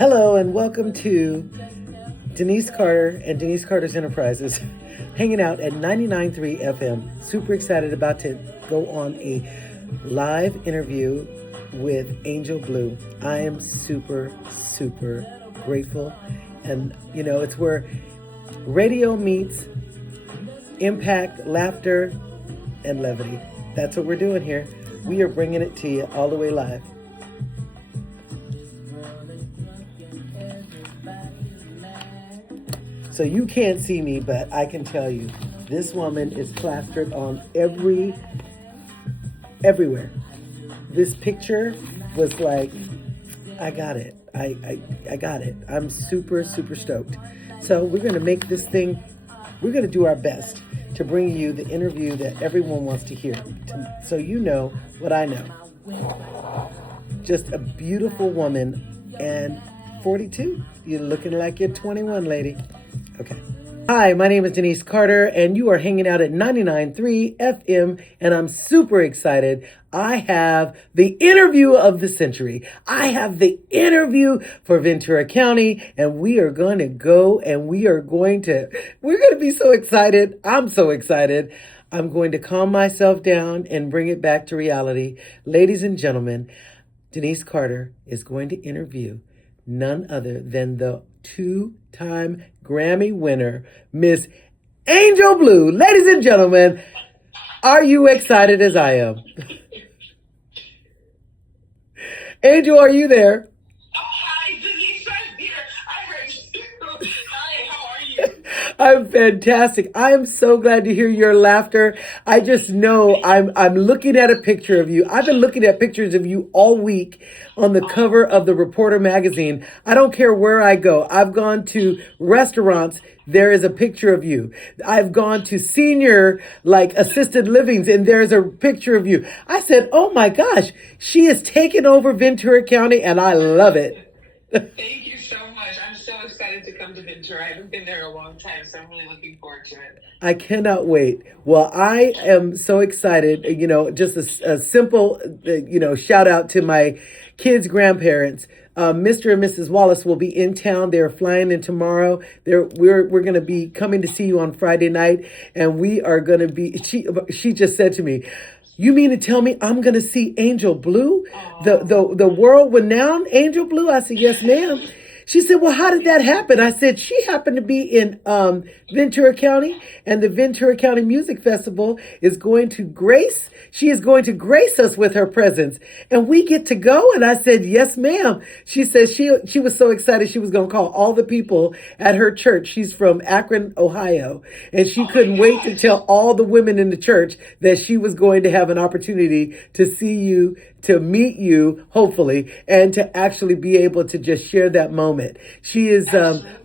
Hello and welcome to Denise Carter and Denise Carter's Enterprises, hanging out at 99.3 FM. Super excited about to go on a live interview with Angel Blue. I am super grateful. And, it's where radio meets impact, laughter, and levity. That's what we're doing here. We are bringing it to you all the way live. So you can't see me, but I can tell you, this woman is plastered on everywhere. This picture was like, I got it. I got it. I'm super stoked. So we're going to make this thing, we're going to do our best to bring you the interview that everyone wants to hear. So you know what I know. Just a beautiful woman and 42. You're looking like you're 21, lady. Okay. Hi, my name is Denise Carter, and you are hanging out at 99.3 FM, and I'm super excited. I have the interview of the century. I have the interview for Ventura County, and we are going to go, and we're going to be so excited. I'm so excited. I'm going to calm myself down and bring it back to reality. Ladies and gentlemen, Denise Carter is going to interview none other than the two-time Grammy winner, Miss Angel Blue. Ladies and gentlemen, are you excited as I am? Angel, are you there? Oh, hi, Denise. I'm here. I heard you. Hi, how are you? I'm fantastic. I am so glad to hear your laughter. I just know I'm looking at a picture of you. I've been looking at pictures of you all week on the cover of the Reporter magazine. I don't care where I go. I've gone to restaurants. There is a picture of you. I've gone to senior, assisted livings, and there's a picture of you. I said, oh my gosh, she is taking over Ventura County, and I love it. Thank you so much. I'm so excited to come to Ventura. I haven't been there a long time, so I'm really looking forward to it. I cannot wait. Well, I am so excited. Just a simple, shout out to my kids' grandparents. Mr. and Mrs. Wallace will be in town. They're flying in tomorrow. We're going to be coming to see you on Friday night, and we are going to be. She just said to me, "You mean to tell me I'm going to see Angel Blue, the world renowned Angel Blue?" I said, "Yes, ma'am." She said, "Well, how did that happen?" I said, "She happened to be in Ventura County, and the Ventura County Music Festival is going to grace. She is going to grace us with her presence, and we get to go." And I said, "Yes, ma'am." She said she was so excited she was going to call all the people at her church. She's from Akron, Ohio, and she couldn't wait to tell all the women in the church that she was going to have an opportunity to see you, to meet you, hopefully, and to actually be able to just share that moment. She is,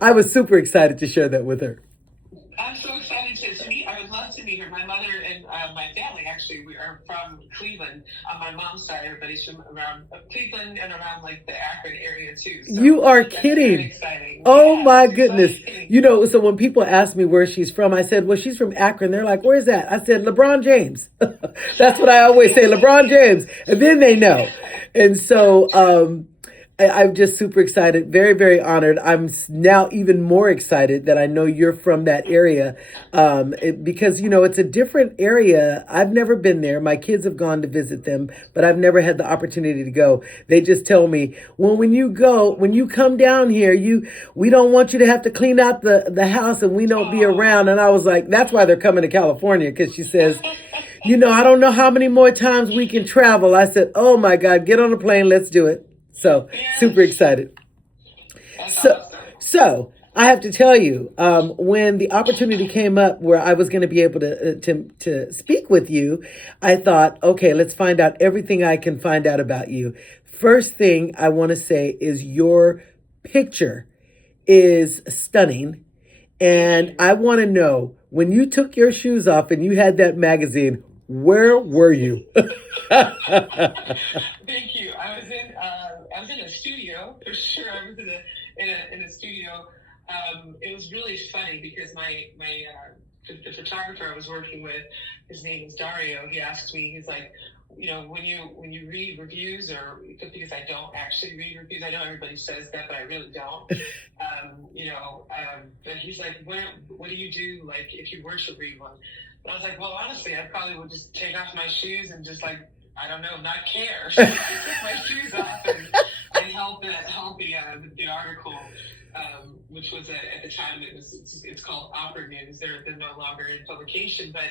I was super excited to share that with her. I'm so excited to meet. I would love to meet her. My mother and my family, actually, we are from Cleveland on my mom's side. Everybody's from around Cleveland and around the Akron area too. So you are kidding. Very exciting. Oh, yeah, my goodness. Exciting. So when people ask me where she's from, I said, well, she's from Akron. They're like, where's that? I said, LeBron James. That's what I always say, LeBron James. And then they know. And so, I'm just super excited, very honored. I'm now even more excited that I know you're from that area, because, it's a different area. I've never been there. My kids have gone to visit them, but I've never had the opportunity to go. They just tell me, well, when you come down here, we don't want you to have to clean out the house and we don't be around. And I was like, that's why they're coming to California, because she says, I don't know how many more times we can travel. I said, oh my God, get on a plane. Let's do it. So super excited. So I have to tell you, when the opportunity came up where I was going to be able to speak with you, I thought, okay, let's find out everything I can find out about you. First thing I want to say is your picture is stunning. And I want to know, when you took your shoes off and you had that magazine, where were you? Thank you. I was in a studio for sure. I was in a studio. It was really funny because my the photographer I was working with, his name is Dario. He asked me, he's like, when you read reviews, or because I don't actually read reviews, I know everybody says that, but I really don't. But he's like, what do you do, like, if you were to read one? And I was like, well, honestly, I probably would just take off my shoes and just, like, I don't know, not care. Take my shoes off and help the article, which was at the time it's called Opera News. They're no longer in publication, but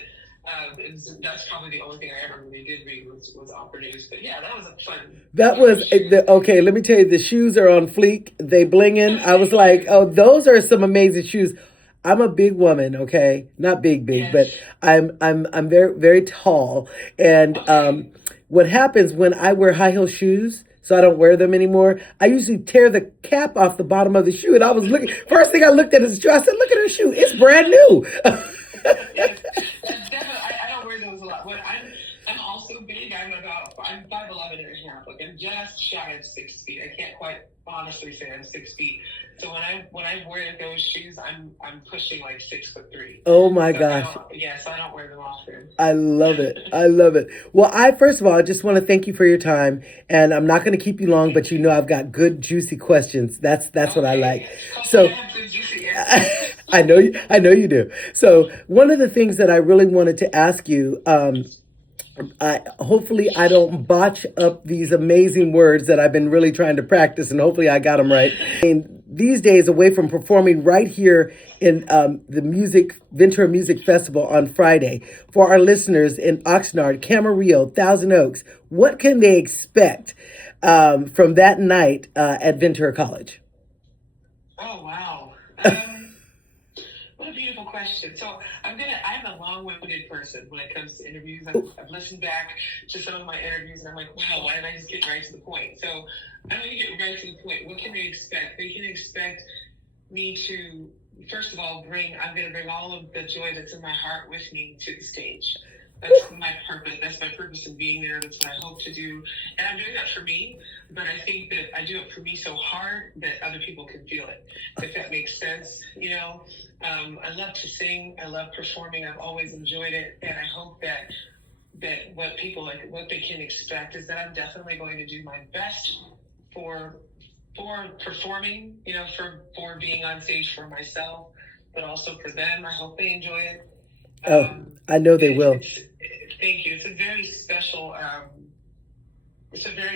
that's probably the only thing I ever really did read was Opera News. But yeah, that was a fun. That was okay. Let me tell you, the shoes are on fleek. They blinging. I was like, oh, those are some amazing shoes. I'm a big woman, okay, not big, Yes. but I'm very, very tall. And what happens when I wear high heel shoes, so I don't wear them anymore, I usually tear the cap off the bottom of the shoe. And I was looking, first thing I looked at is the shoe. I said, look at her shoe. It's brand new. Yes, that's definitely. I don't wear those a lot. But I'm also big. I'm 5'11" and a half. Like, I'm just shy of 6 feet. I can't quite honestly say I'm 6 feet. So when I wear those shoes, I'm pushing like 6'3". Oh my gosh. So I don't wear them often. I love it. I love it. Well, first of all, I just want to thank you for your time, and I'm not going to keep you long, but I've got good, juicy questions. That's what I like. So I know you do. So one of the things that I really wanted to ask you, hopefully I don't botch up these amazing words that I've been really trying to practice, and hopefully I got them right. And these days, away from performing right here in the Ventura Music Festival on Friday, for our listeners in Oxnard, Camarillo, Thousand Oaks, what can they expect from that night at Ventura College? Oh, wow. What a beautiful question. So I'm a long-winded person when it comes to interviews. I've listened back to some of my interviews, and I'm like, wow, why didn't I just get right to the point? So I'm going to get right to the point. What can they expect? They can expect me to, first of all, I'm going to bring all of the joy that's in my heart with me to the stage. That's my purpose. That's my purpose in being there. That's what I hope to do. And I'm doing that for me, but I think that I do it for me so hard that other people can feel it, if that makes sense. I love to sing. I love performing. I've always enjoyed it. And I hope that what people what they can expect is that I'm definitely going to do my best for performing, for being on stage for myself, but also for them. I hope they enjoy it. I know they will. Thank you. It's a very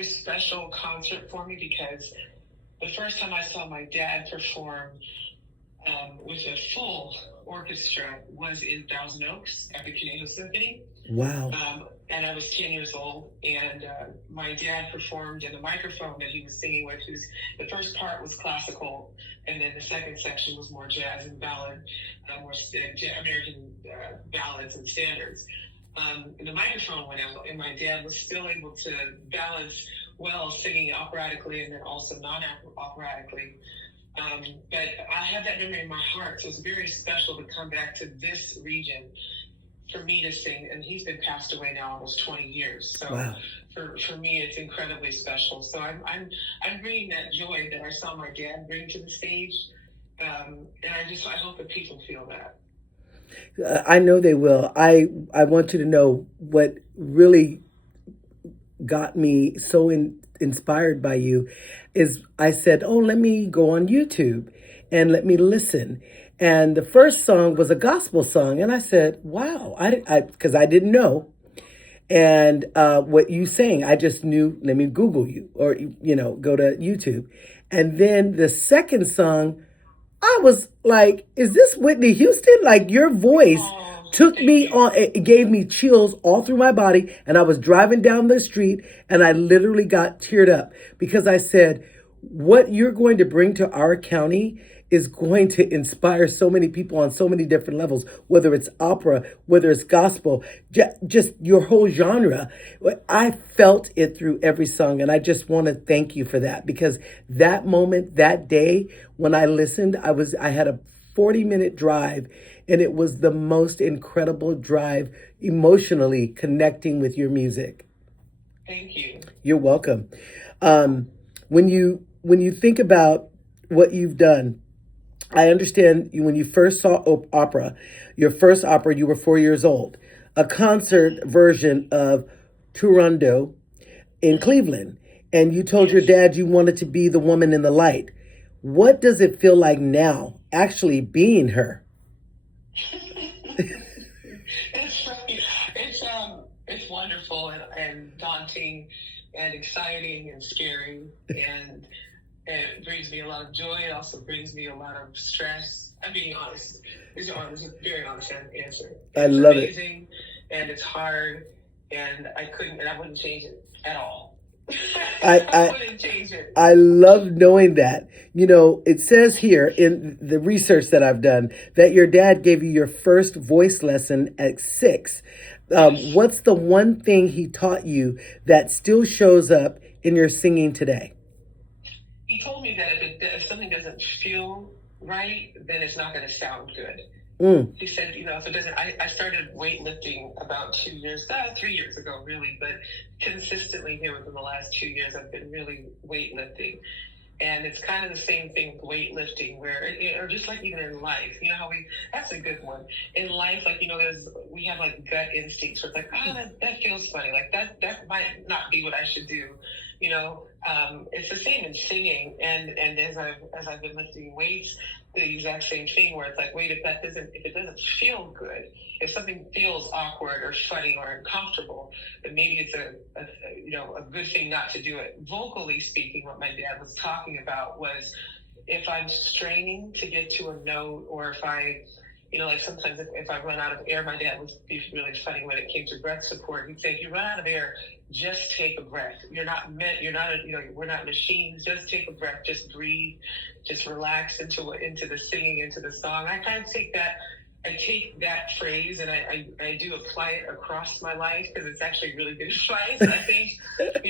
special concert for me, because the first time I saw my dad perform with a full orchestra was in Thousand Oaks at the Conejo Symphony. Wow. And I was 10 years old, and my dad performed in the microphone that he was singing with. The first part was classical, and then the second section was more jazz and ballad, more American ballads and standards. And the microphone went out, and my dad was still able to balance well, singing operatically and then also non-operatically. But I have that memory in my heart, so it's very special to come back to this region for me to sing. And he's been passed away now almost 20 years. So wow. For me, it's incredibly special. So I'm bringing that joy that I saw my dad bring to the stage, and I hope that people feel that. I know they will. I want you to know what really got me so inspired by you is I said, oh, let me go on YouTube and let me listen. And the first song was a gospel song. And I said, wow, because I didn't know. And what you sang, I just knew, let me Google you or, go to YouTube. And then the second song, I was like, is this Whitney Houston? Like, your voice took me on, it gave me chills all through my body. And I was driving down the street and I literally got teared up because I said, what you're going to bring to our county is going to inspire so many people on so many different levels, whether it's opera, whether it's gospel, just your whole genre. I felt it through every song. And I just want to thank you for that, because that moment, that day when I listened, I had a 40-minute drive, and it was the most incredible drive emotionally connecting with your music. Thank you. You're welcome. When you think about what you've done, I understand when you first saw opera, your first opera, you were 4 years old, a concert version of Turandot in Cleveland, and you told your Yes. dad you wanted to be the woman in the light. What does it feel like now, actually being her? It's funny. It's wonderful and daunting and exciting and scary and it brings me a lot of joy. It also brings me a lot of stress. I'm being honest. It's honest, a very honest answer. I It's love it. amazing and it's hard and I wouldn't change it at all. I, I I wouldn't change it. I love knowing that. You know, it says here in the research that I've done that your dad gave you your first voice lesson at 6. Yes. What's the one thing he taught you that still shows up in your singing today? He told me that if something doesn't feel right, then it's not going to sound good. Mm, He said, if it doesn't, I started weightlifting about 2 years, 3 years ago, really, but consistently here within the last 2 years, I've been really weightlifting. And it's kind of the same thing with weightlifting, where, or just like even in life, how that's a good one. In life, like, we have like gut instincts where it's like, oh, that feels funny. Like that might not be what I should do. It's the same in singing. And as I've been lifting weights, the exact same thing where it's like, wait, if it doesn't feel good, if something feels awkward or funny or uncomfortable, then maybe it's a good thing not to do it. Vocally speaking, what my dad was talking about was if I'm straining to get to a note, or if I, like sometimes if I run out of air, my dad would be really funny when it came to breath support. He'd say, if you run out of air, just take a breath. We're not machines. Just take a breath. Just breathe. Just relax into the singing, into the song. I kind of take that phrase and I do apply it across my life because it's actually really good advice. I think, of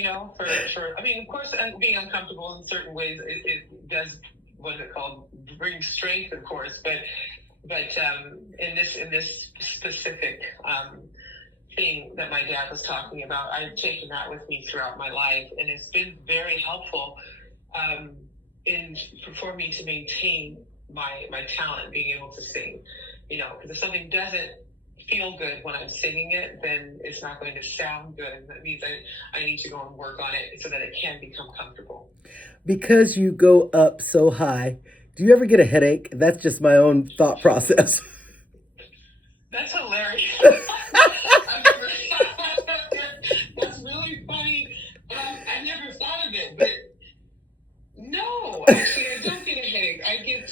course, being uncomfortable in certain ways, it does, what is it called, bring strength, of course, but in this specific thing that my dad was talking about, I've taken that with me throughout my life, and it's been very helpful for me to maintain my talent, being able to sing. Because if something doesn't feel good when I'm singing it, then it's not going to sound good. That means I need to go and work on it so that it can become comfortable. because you go up so high, do you ever get a headache? That's just my own thought process. That's hilarious. That's really funny. I never thought of it, but no, actually, I don't get a headache. I get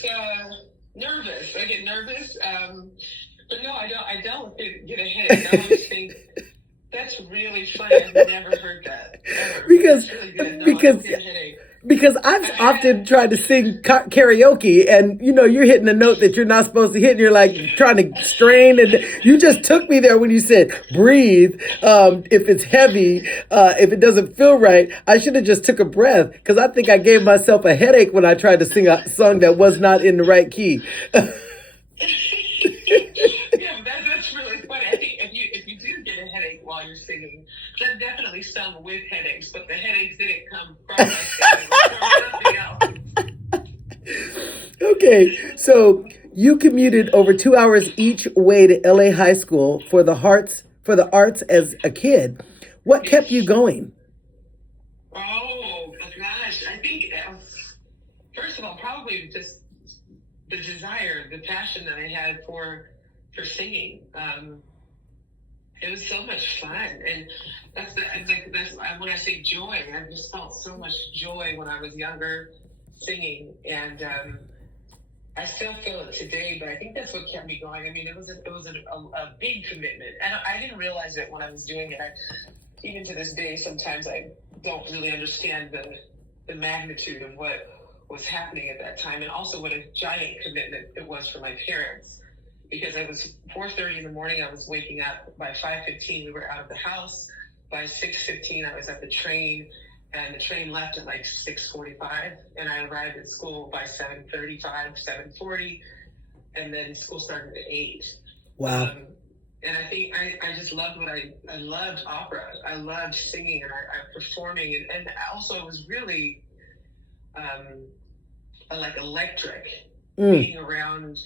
nervous. But no, I don't. I don't get a headache. I always think that's really funny. I've never heard that ever. because That's really good. No, I because don't get a headache. because I've often tried to sing karaoke, and you're hitting a note that you're not supposed to hit, and you're like trying to strain, and you just took me there when you said breathe. If it's heavy, if it doesn't feel right, I should have just took a breath, because I think I gave myself a headache when I tried to sing a song that was not in the right key. Yeah, that's really funny. I think if you do get a headache while you're singing, that definitely sung with headaches, but the headaches didn't come from my singing, from something else. Okay, so you commuted over 2 hours each way to LA High School for the arts as a kid. What kept you Yes. going? Oh gosh, I think first of all, probably just the desire, the passion that I had for singing. It was so much fun, and that's when I say joy. I just felt so much joy when I was younger, singing, and I still feel it today. But I think that's what kept me going. I mean, it was a big commitment, and I didn't realize it when I was doing it. Even to this day, sometimes I don't really understand the magnitude of what was happening at that time, and also what a giant commitment it was for my parents. Because it was 4:30 in the morning, I was waking up. By 5:15, we were out of the house. By 6:15, I was at the train, and the train left at like 6:45, and I arrived at school by 7:35, 7:40, and then school started at 8. Wow. And I think I just loved I loved opera. I loved singing and I performing, and also it was really like electric. being around,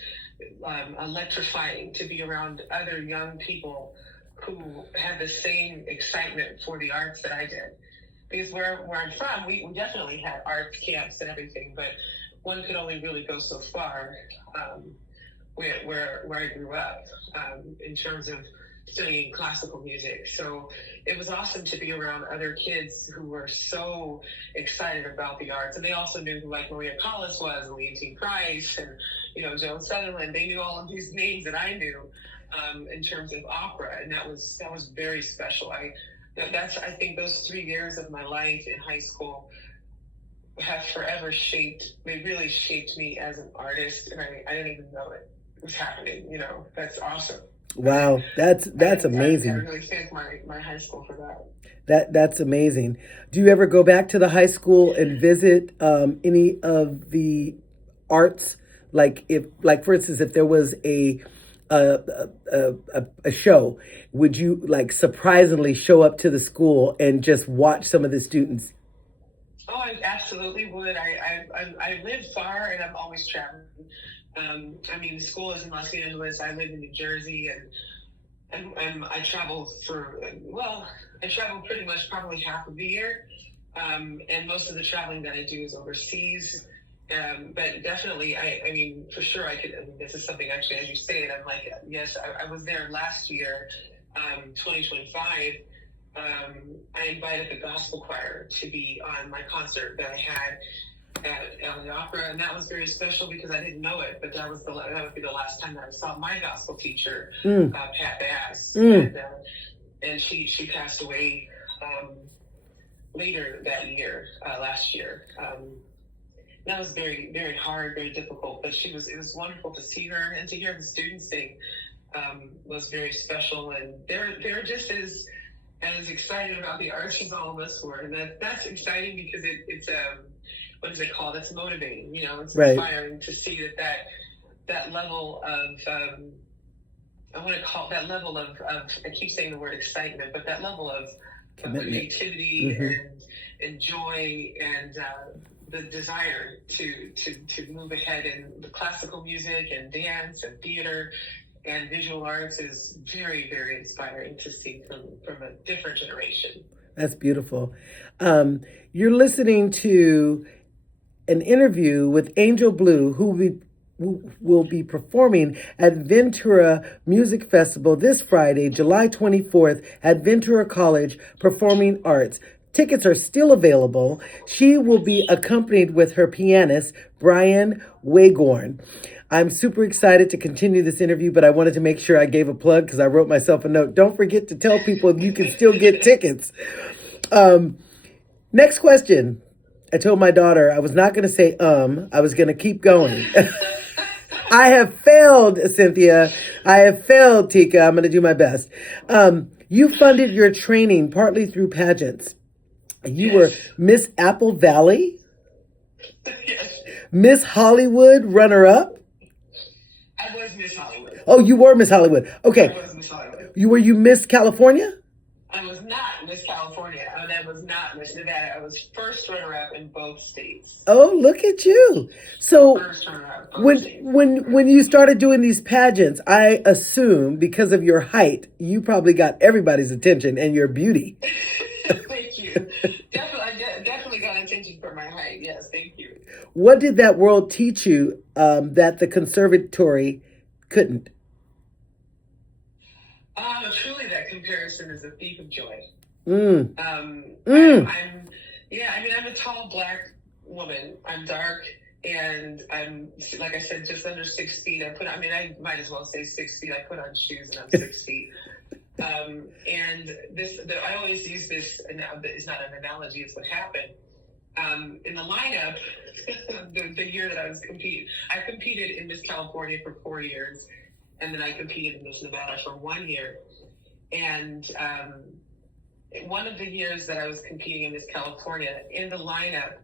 electrifying to be around other young people who had the same excitement for the arts that I did. Because where I'm from, we definitely had art camps and everything, but one could only really go so far where I grew up in terms of studying classical music. So it was awesome to be around other kids who were so excited about the arts. And they also knew who like Maria Callas was, and Leontine Price, and, Joan Sutherland. They knew all of these names that I knew in terms of opera. And that was very special. I think those 3 years of my life in high school have forever really shaped me as an artist. And I didn't even know it was happening. That's awesome. Wow, that's amazing. I really thank my high school for that. That's amazing. Do you ever go back to the high school and visit any of the arts? Like for instance, if there was a show, would you like surprisingly show up to the school and just watch some of the students? Oh, I absolutely would. I live far and I'm always traveling. The school is in Los Angeles. I live in New Jersey, and I travel I travel pretty much probably half of the year. And most of the traveling that I do is overseas. But definitely, for sure this is something actually, as you say it, I'm like, yes, I was there last year, 2025. I invited the gospel choir to be on my concert that I had at the opera, and that was very special because I didn't know it, but that would be the last time that I saw my gospel teacher, Pat Bass, and she passed away later that year, last year. That was very, very hard, very difficult, but it was wonderful to see her and to hear the students sing was very special, and they're just as excited about the arts as all of us were, and that's exciting because it's what is it called? It's motivating, it's inspiring to see that level of, I want to call it that level of, I keep saying the word excitement, but that level of creativity and joy and the desire to move ahead in the classical music and dance and theater and visual arts is very, very inspiring to see from a different generation. That's beautiful. You're listening to an interview with Angel Blue, who will be performing at Ventura Music Festival this Friday, July 24th at Ventura College Performing Arts. Tickets are still available. She will be accompanied with her pianist, Brian Wagorn. I'm super excited to continue this interview, but I wanted to make sure I gave a plug because I wrote myself a note. Don't forget to tell people you can still get tickets. Next question. I told my daughter I was not going to say I was going to keep going. I have failed, Cynthia. I have failed, Tika. I'm going to do my best. You funded your training partly through pageants. You were Miss Apple Valley, Miss Hollywood runner-up. I was Miss Hollywood. Oh, you were Miss Hollywood. Okay. I was Miss Hollywood. Were you Miss California? I was not Miss California. I was not Miss Nevada. I was first runner-up in both states. Oh, look at you. So first runner-up, when you started doing these pageants, I assume because of your height, you probably got everybody's attention and your beauty. Thank you. Definitely got attention for my height. Yes, thank you. What did that world teach you that the conservatory couldn't? Truly, that comparison is a thief of joy. I'm a tall black woman. I'm dark, and I'm, like I said, just under 6 feet. I might as well say 6 feet. I put on shoes, and I'm 6 feet. I always use this, and it's not an analogy, it's what happened. In the lineup, the year that I competed in Miss California for 4 years, and then I competed in Miss Nevada for 1 year. And one of the years that I was competing in Miss California, in the lineup,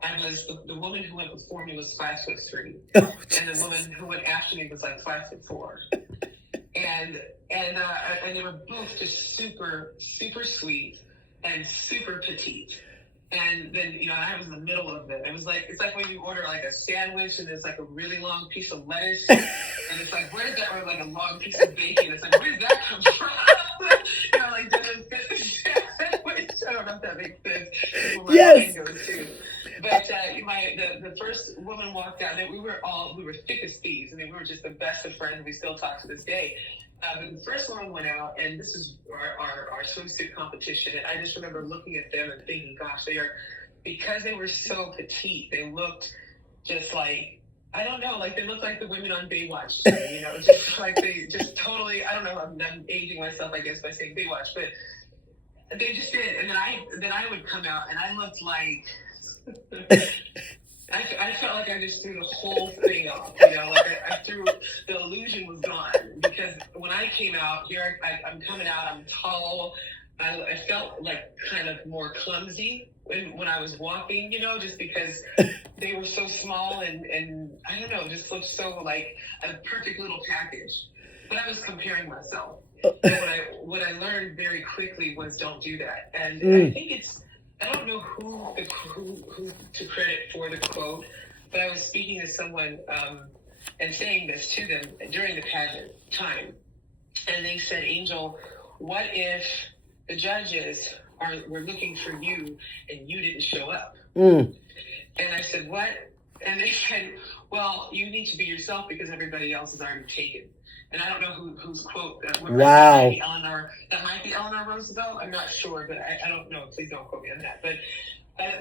I was the woman who went before me was 5'3", and the woman who went after me was like 5'4". And they were both just super, super sweet and super petite. And then, I was in the middle of it. It's like when you order like a sandwich and there's like a really long piece of lettuce. And it's like, where did that, or like a long piece of bacon? It's like, where did that come from? Like that is sandwich. I don't know if that makes sense. Yes. Goes too. But the first woman walked out, and we were thick as thieves. I mean, we were just the best of friends. We still talk to this day. But the first woman went out, and this is our swimsuit competition. And I just remember looking at them and thinking, gosh, because they were so petite, they looked just like, I don't know, like they looked like the women on Baywatch. Just like they just totally, I don't know, I'm aging myself, I guess, by saying Baywatch, but they just did. And then I would come out, and I looked like, I felt like I just threw the whole thing off, like I threw, the illusion was gone, because when I came out here, I'm coming out, I'm tall, I felt like kind of more clumsy when I was walking, just because they were so small and I don't know, just looked so like a perfect little package. But I was comparing myself. And what I learned very quickly was don't do that. And I think I don't know who to credit for the quote, but I was speaking to someone and saying this to them during the pageant time. And they said, Angel, what if the judges were looking for you and you didn't show up? And I said, what? And they said, well, you need to be yourself because everybody else is already taken. And I don't know whose quote that was. Wow. That might be Eleanor Roosevelt. I'm not sure, but I don't know. Please don't quote me on that. But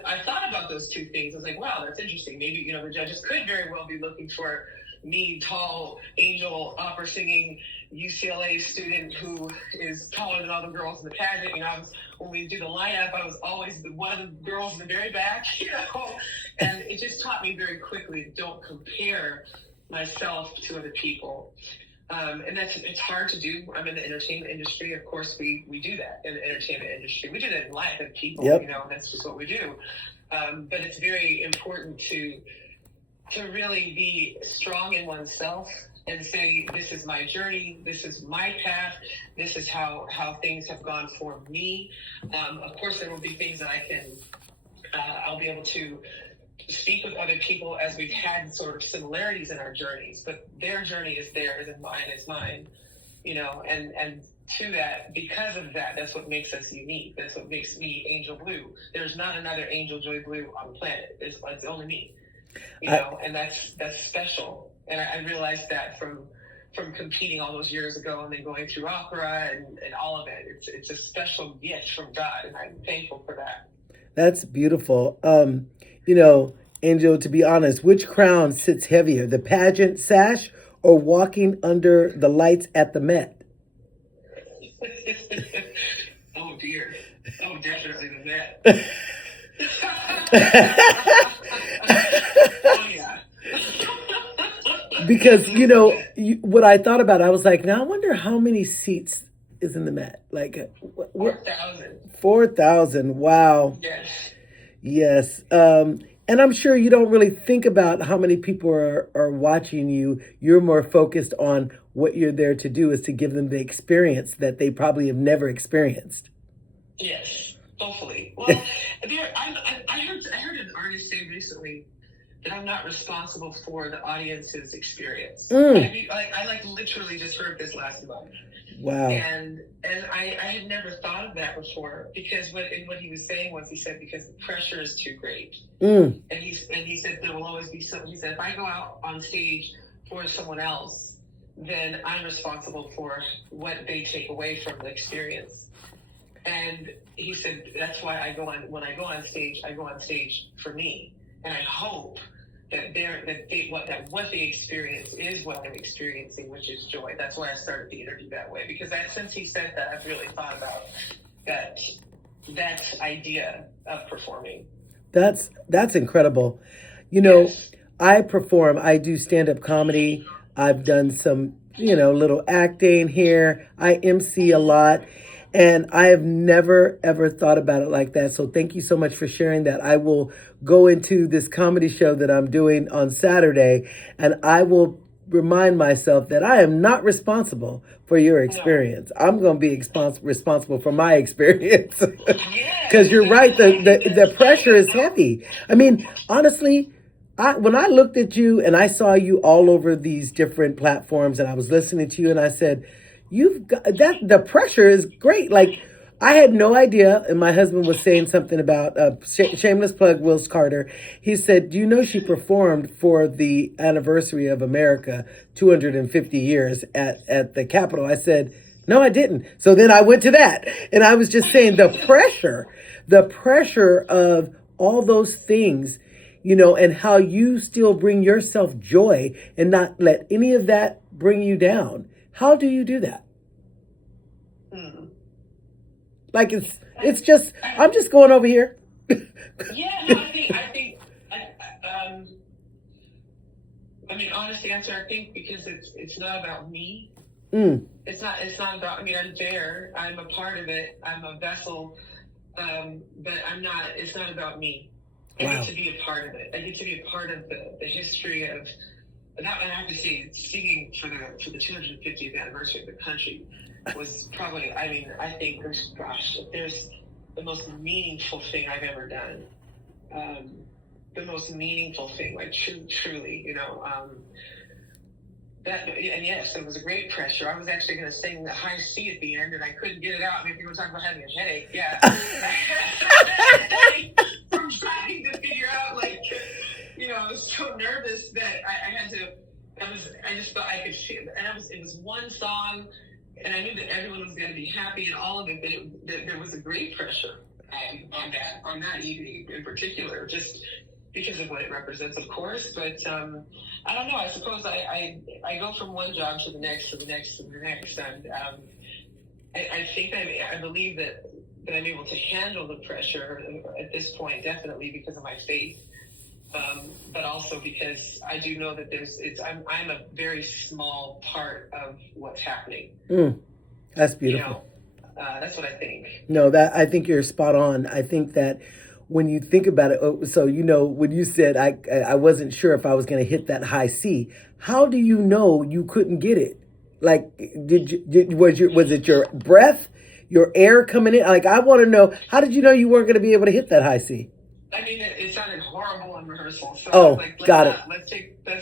I thought about those two things. I was like, wow, that's interesting. Maybe, the judges could very well be looking for me, tall, angel, opera singing UCLA student who is taller than all the girls in the pageant. When we do the lineup, I was always one of the girls in the very back, and it just taught me very quickly, don't compare myself to other people. And it's hard to do. I'm in the entertainment industry. Of course, we do that in the entertainment industry. We do that in life with people, yep. That's just what we do. But it's very important to really be strong in oneself and say, this is my journey, this is my path, this is how things have gone for me. Of course, there will be things that I'll be able to speak with other people as we've had sort of similarities in our journeys, but their journey is theirs and mine is mine, and to that, because of that, that's what makes us unique. That's what makes me Angel Blue. There's not another Angel Joy Blue on the planet. It's only me, and that's special. And I realized that from competing all those years ago and then going through opera and all of it. It's a special gift from God, and I'm thankful for that. That's beautiful. Angel, to be honest, which crown sits heavier, the pageant sash or walking under the lights at the Met? Oh, dear. Oh, definitely the Met. Oh, yeah. Because, what I thought about, I was like, now I wonder how many seats is in the Met. Like 4,000. 4,000. Wow. Yes. And I'm sure you don't really think about how many people are watching you. You're more focused on what you're there to do, is to give them the experience that they probably have never experienced. Yes, hopefully. Well, I heard an artist say recently that I'm not responsible for the audience's experience. I literally just heard this last month. Wow. And I had never thought of that before, because what he was saying was, he said, because the pressure is too great. And he said there will always be something. He said, if I go out on stage for someone else, then I'm responsible for what they take away from the experience. And he said, that's why when I go on stage, I go on stage for me. And I hope that what they experience is what I'm experiencing, which is joy. That's why I started the interview that way, because since he said that, I've really thought about that idea of performing. That's incredible. Yes. I perform. I do stand-up comedy. I've done some, little acting here. I MC a lot. And I have never, ever thought about it like that. So thank you so much for sharing that. I will go into this comedy show that I'm doing on Saturday, and I will remind myself that I am not responsible for your experience. No. I'm going to be responsible for my experience. Yeah. because you're right. The pressure is heavy. I mean, honestly, when I looked at you and I saw you all over these different platforms, and I was listening to you, and I said, "You've got that." The pressure is great. Like I had no idea, and my husband was saying something about shameless plug. Wills Carter. He said, "Do you know she performed for the anniversary of America, 250 years at the Capitol?" I said, "No, I didn't." So then I went to that, and I was just saying the pressure of all those things, and how you still bring yourself joy and not let any of that bring you down. How do you do that? Hmm. Like it's just I'm just going over here. Yeah, no, I mean, honest answer, I think because it's not about me. Mm. It's not about, I mean, I'm there, I'm a part of it, I'm a vessel, but it's not about me. I Wow. get to be a part of it. I get to be a part of the history of, that, and I have to say, singing for the 250th anniversary of the country was probably, I mean, I think, gosh, if there's the most meaningful thing I've ever done. The most meaningful thing, like truly, that, and yes, it was a great pressure. I was actually going to sing the high C at the end, and I couldn't get it out. I mean, people were talking about having a headache. Yeah. From trying to figure out, like, I was so nervous that I had to, I just thought I could feel, and it was one song, and I knew that everyone was going to be happy and all of it, but there was a great pressure on that evening in particular, just because of what it represents, of course. But I don't know. I suppose I go from one job to the next, to the next, to the next, and I think I believe that I'm able to handle the pressure at this point, definitely because of my faith, but also because I do know that I'm a very small part of what's happening. That's beautiful. That's what I think. No, that I think you're spot on. I think that when you think about it, so when you said I wasn't sure if I was going to hit that high C, how do you know you couldn't get it? Like, was it your breath, your air coming in? Like, I want to know, how did you know you weren't going to be able to hit that high C? I mean, it sounded horrible in rehearsal. So oh, I was like, got it. Let's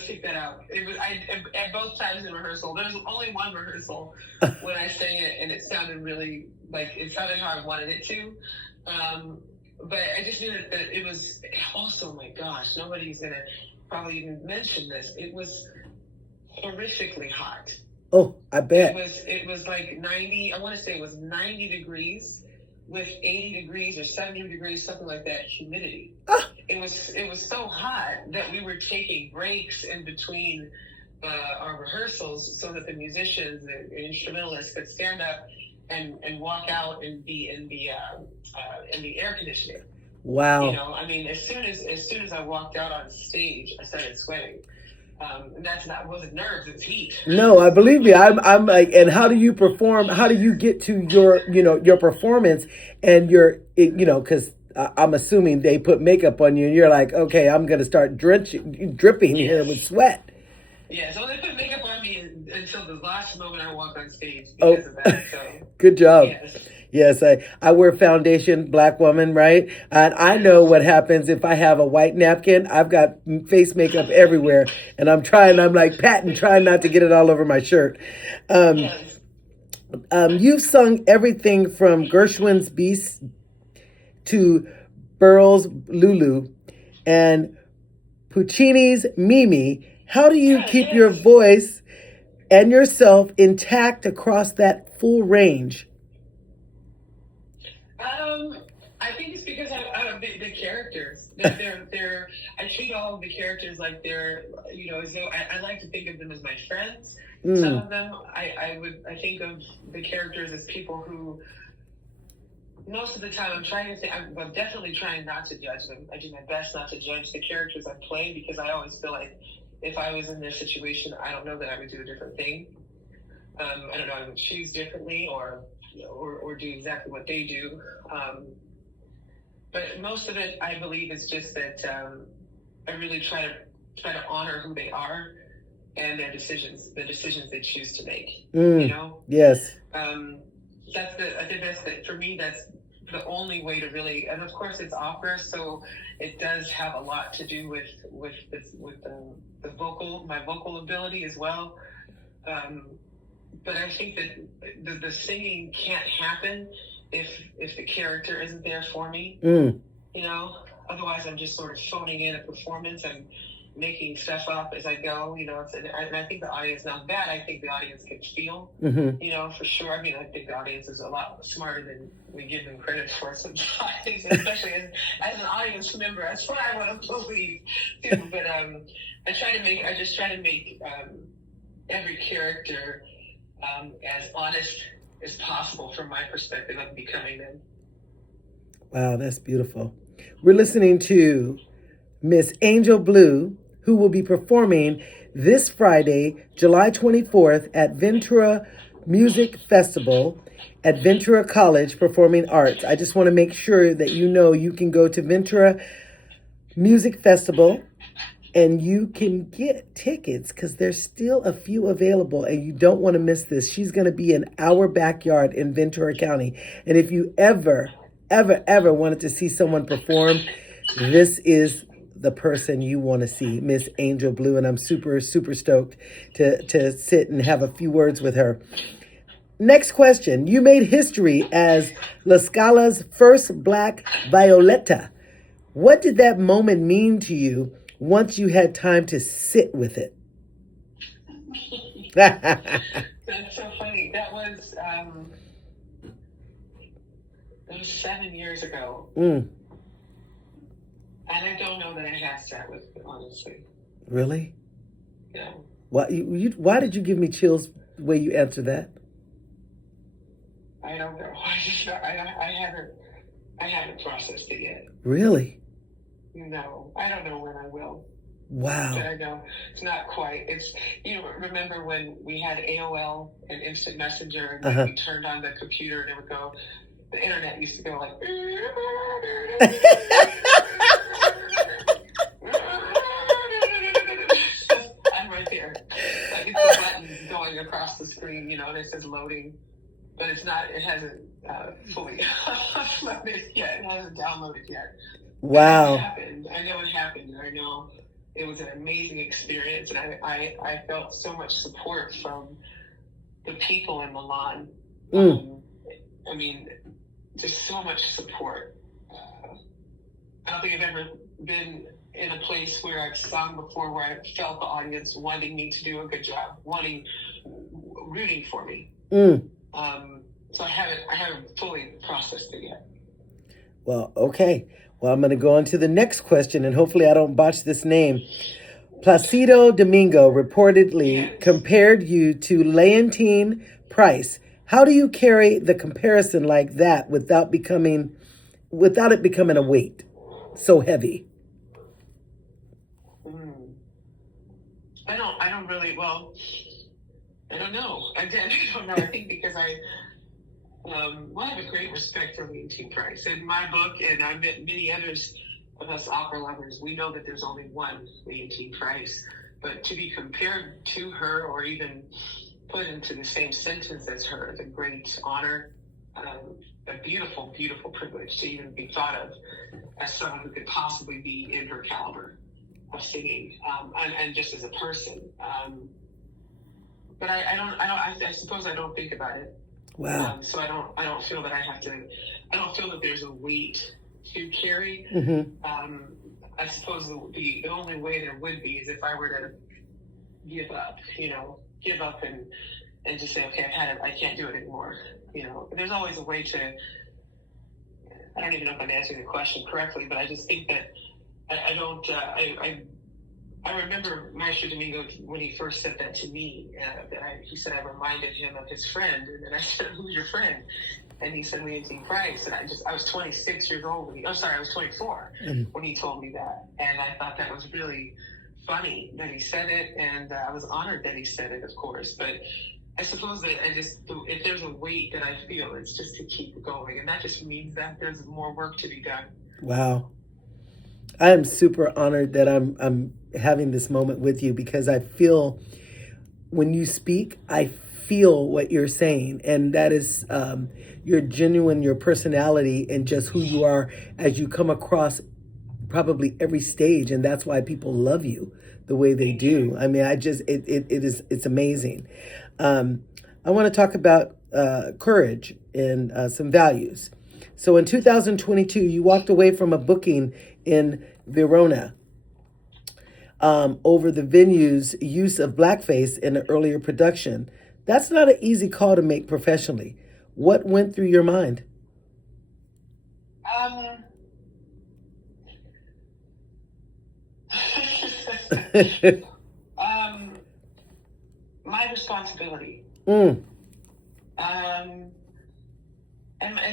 take that out. It was at both times in rehearsal. There was only one rehearsal when I sang it, and it sounded really it sounded how I wanted it to. But I just knew that it was also, my gosh, nobody's gonna probably even mention this. It was horrifically hot. Oh, I bet. It was like 90. I want to say it was 90 degrees. With 80 degrees or 70 degrees, something like that, humidity. It was so hot that we were taking breaks in between our rehearsals so that the musicians and instrumentalists could stand up and walk out and be in the air conditioning. Wow. I mean, as soon as I walked out on stage, I started sweating. And wasn't nerves, it's heat. No, I believe me. I'm like, and how do you perform? How do you get to your performance and because I'm assuming they put makeup on you and you're like, okay, I'm going to start dripping here with sweat. Yeah, so they put makeup on me until the last moment I walk on stage because of that. So good job. Yes, I wear foundation, Black woman, right? And I know what happens if I have a white napkin. I've got face makeup everywhere, and I'm like patting, trying not to get it all over my shirt. You've sung everything from Gershwin's Beast to Burl's Lulu and Puccini's Mimi. How do you keep your voice and yourself intact across that full range? I think it's because the characters. I treat all of the characters like they're, as though I like to think of them as my friends. Some of them, I think of the characters as people who, most of the time, I'm definitely trying not to judge them. I do my best not to judge the characters I play because I always feel like if I was in their situation, I don't know that I would do a different thing. I don't know, I would choose differently or do exactly what they do. But most of it, I believe, is just that I really try to honor who they are and the decisions they choose to make. Yes. I think for me, that's the only way to really, and of course it's opera, so it does have a lot to do with the vocal, my vocal ability as well. But I think that the singing can't happen if the character isn't there for me. You know, otherwise I'm just sort of phoning in a performance and making stuff up as I go. You know, and I think the audience, not that, I think the audience can feel. You know, for sure. I mean, I think the audience is a lot smarter than we give them credit for sometimes, especially as an audience member. That's what I want to believe too. But I just try to make every character as honest as possible from my perspective of becoming them. Wow, that's beautiful. We're listening to Miss Angel Blue, who will be performing this Friday, July 24th at Ventura Music Festival at Ventura College Performing Arts. I just want to make sure that you know you can go to Ventura Music Festival and you can get tickets because there's still a few available and you don't want to miss this. She's going to be in our backyard in Ventura County. And if you ever wanted to see someone perform, this is the person you want to see, Miss Angel Blue. And I'm super stoked to sit and have a few words with her. Next question. You made history as La Scala's first Black Violetta. What did that moment mean to you once you had time to sit with it? That's so funny. That was 7 years ago. And I don't know that I have sat with it, honestly. Really? Yeah. Why did you give me chills the way you answered that? I don't know. I haven't processed it yet. Really? No, I don't know when I will. Wow. But I know it's not quite. It's, remember when we had AOL and Instant Messenger and we turned on the computer and it would go, the internet used to go like, I'm right there. Like it's the button going across the screen, and it says loading. But it hasn't fully uploaded yet. It hasn't downloaded yet. Wow. I know it happened. I know it was an amazing experience. And I felt so much support from the people in Milan. I mean, just so much support. I don't think I've ever been in a place where I've sung before where I felt the audience wanting me to do a good job, rooting for me. So I haven't fully processed it yet. Well, okay. Well, I'm going to go on to the next question, and hopefully I don't botch this name. Placido Domingo reportedly compared you to Leontine Price. How do you carry the comparison like that without it becoming a weight so heavy? I don't really, I don't know. I don't know. I think because I have a great respect for Leontine Price. In my book, and I've met many others of us opera lovers, we know that there's only one Leontine Price. But to be compared to her or even put into the same sentence as her is a great honor, a beautiful, beautiful privilege to even be thought of as someone who could possibly be in her caliber of singing, and just as a person. But I suppose I don't think about it. Wow. So I don't feel that I have to. I don't feel that there's a weight to carry. I suppose the only way there would be is if I were to give up. Give up and just say, okay, I've had it. I can't do it anymore. There's always a way to. I don't even know if I'm answering the question correctly, but I just think that I don't. I remember Maestro Domingo when he first said that to me. He said I reminded him of his friend, and then I said, "Who's your friend?" And he said Leontine Price, and I was 26 years old I was 24 when he told me that, and I thought that was really funny that he said it, and I was honored that he said it, of course. But I suppose that if there's a weight that I feel, it's just to keep going, and that just means that there's more work to be done. Wow. I am super honored that I'm having this moment with you because I feel when you speak, I feel what you're saying, and that is your genuine, your personality, and just who you are as you come across probably every stage, and that's why people love you the way they do. I mean, it's amazing. I want to talk about courage and some values. So in 2022, you walked away from a booking in Verona over the venue's use of blackface in an earlier production. That's not an easy call to make professionally. What went through your mind? My responsibility. And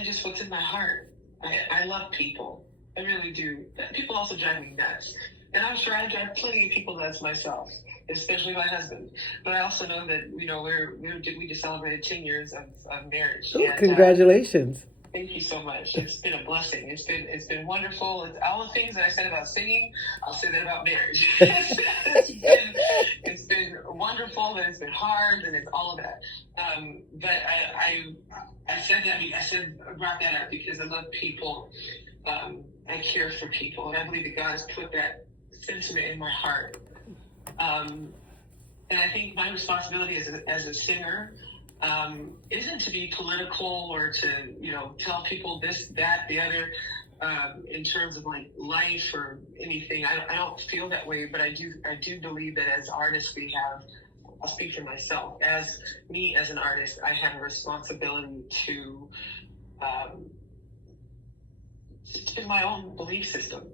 just what's in my heart. I love people. I really do. People also drive me nuts. And I'm sure I drive plenty of people nuts myself, especially my husband. But I also know that, we just celebrated 10 years of marriage. Oh, congratulations. Thank you so much. It's been a blessing. It's been wonderful. It's all the things that I said about singing, I'll say that about marriage. It's been wonderful, and it's been hard, and it's all of that. But I brought that up because I love people. I care for people, and I believe that God has put that sentiment in my heart. And I think my responsibility as a singer isn't to be political or to, tell people this, that, the other, in terms of like life or anything. I don't feel that way, but I do believe that as artists I'll speak for myself. As an artist, I have a responsibility to my own belief system,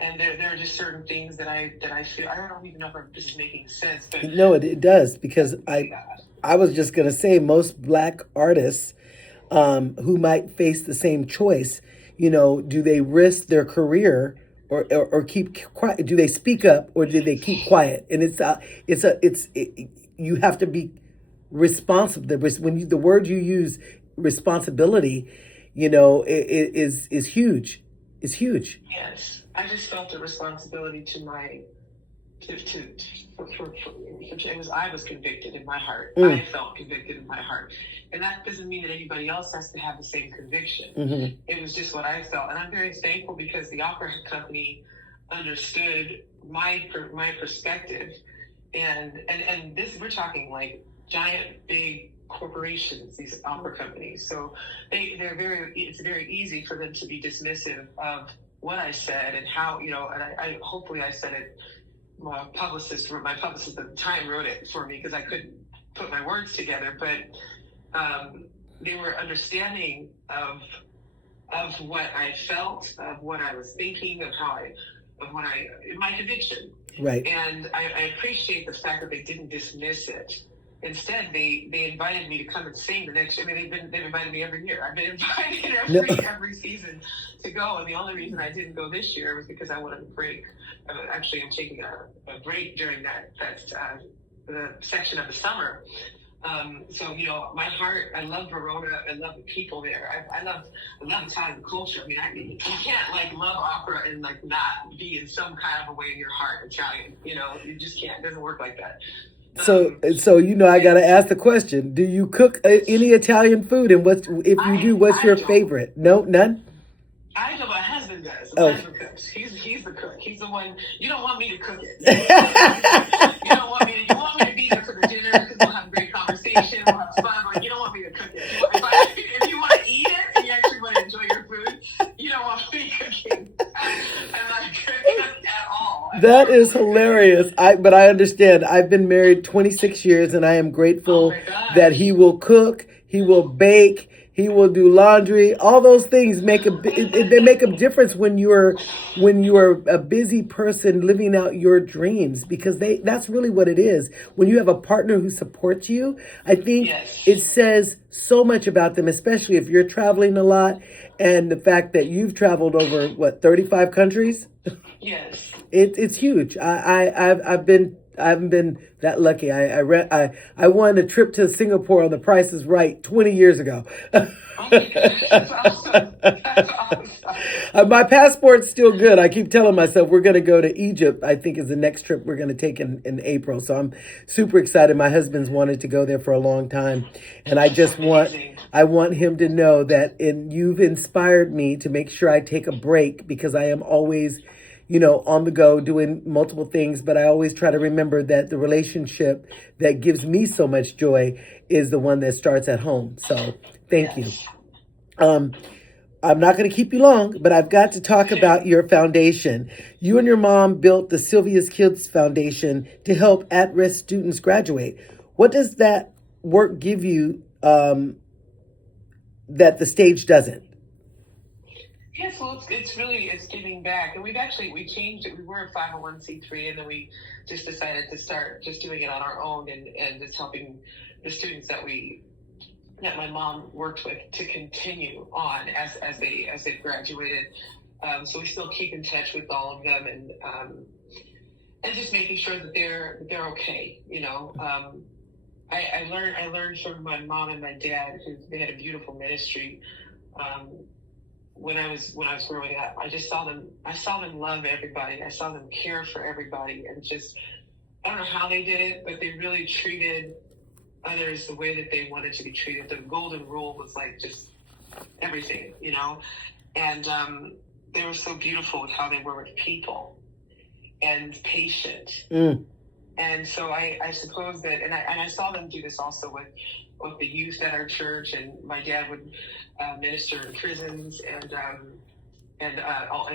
and there are just certain things that I feel. I don't even know if this is making sense, but no, it does, because I was just gonna say most Black artists who might face the same choice, do they risk their career or keep quiet? Do they speak up or do they keep quiet? And you have to be responsible. The word you use, responsibility, is huge. It's huge. Yes. I just felt a responsibility to I was convicted in my heart. I felt convicted in my heart. And that doesn't mean that anybody else has to have the same conviction. Mm-hmm. It was just what I felt. And I'm very thankful because the opera company understood my perspective. And this, we're talking like giant, big corporations, these opera companies. So it's very easy for them to be dismissive of what I said and how, and I hopefully I said it. My publicist at the time wrote it for me because I couldn't put my words together, but they were understanding of what I felt, of what I was thinking, my conviction. Right. And I appreciate the fact that they didn't dismiss it. Instead, they invited me to come and sing the next year. I mean, they've invited me every year. I've been invited every season to go. And the only reason I didn't go this year was because I wanted a break. Actually, I'm taking a break during the section of the summer. So, my heart, I love Verona. I love the people there. I love Italian culture. I mean, you can't love opera and not be in some kind of a way in your heart Italian. You just can't. It doesn't work like that. So I gotta ask the question: do you cook any Italian food? And what's your favorite? No, none. I know my husband does. My husband cooks. He's the cook. He's the one. You don't want me to cook it. You want me to be there for the dinner because we'll have a great conversation. We'll have fun. But you don't want me to cook it. If you want to eat it and you actually want to enjoy your food, you don't want me cooking. I'm not cooking at all. That is hilarious. But I understand. I've been married 26 years, and I am grateful that he will cook, he will bake, he will do laundry. All those things make a difference when you're a busy person living out your dreams, because that's really what it is. When you have a partner who supports you, I think it says so much about them, especially if you're traveling a lot, and the fact that you've traveled over 35 countries. Yes. It's huge. I've been I haven't been that lucky. I won a trip to Singapore on The Price is Right 20 years ago. Oh my gosh, that's awesome. That's awesome. My passport's still good. I keep telling myself we're going to go to Egypt. I think is the next trip we're going to take in April. So I'm super excited. My husband's wanted to go there for a long time, and I want him to know that you've inspired me to make sure I take a break because I am always, on the go doing multiple things. But I always try to remember that the relationship that gives me so much joy is the one that starts at home. So thank you. I'm not going to keep you long, but I've got to talk about your foundation. You and your mom built the Sylvia's Kids Foundation to help at-risk students graduate. What does that work give you that the stage doesn't? Yes, well, it's giving back, and we changed it. We were a 501c3, and then we just decided to start just doing it on our own, and just helping the students that my mom worked with to continue on as they graduated. So we still keep in touch with all of them, and just making sure that they're okay. I learned from my mom and my dad, who they had a beautiful ministry. When I was growing up, I saw them love everybody. I saw them care for everybody, and just, I don't know how they did it, but they really treated others the way that they wanted to be treated. The golden rule was like just everything, and they were so beautiful with how they were with people and patient. And so I suppose that, and I saw them do this also with the youth at our church, and my dad would minister in prisons, and